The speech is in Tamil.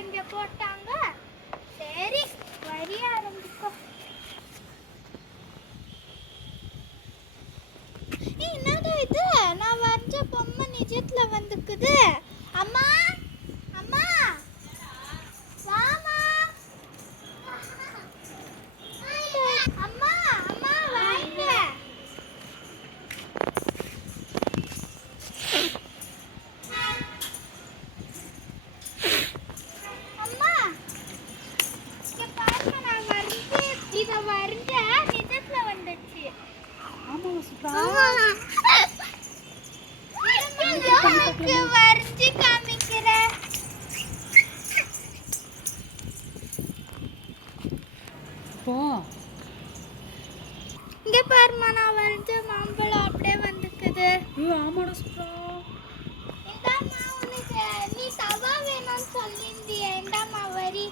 இங்க போட்டாங்க. சரி வரிய ஆரம்பிக்கோ. என்னடா இது, நான் வரைஞ்ச பொம்மை நிஜத்துல வந்துக்குது. அம்மா அம்மா வாமா. அம்மா அம்மா வாங்க. அம்மா இங்க பாருங்க, நான் வரைஞ்சு இத வரைஞ்ச நிஜத்துல வந்துச்சு. ஆமா சுப்ரா. எனக்கு வரைஞ்சு காமிக்கிறேன். போ. இங்க பாருமா, நான் வரைஞ்ச மாம்பழம் அப்படியே வந்துக்குது. ஆமாடா சுப்ரா. இந்தாம்மா உனக்கு, நீ தவா வேணும்னு சொல்லியிருந்தியே, இந்தாம்மா வரி.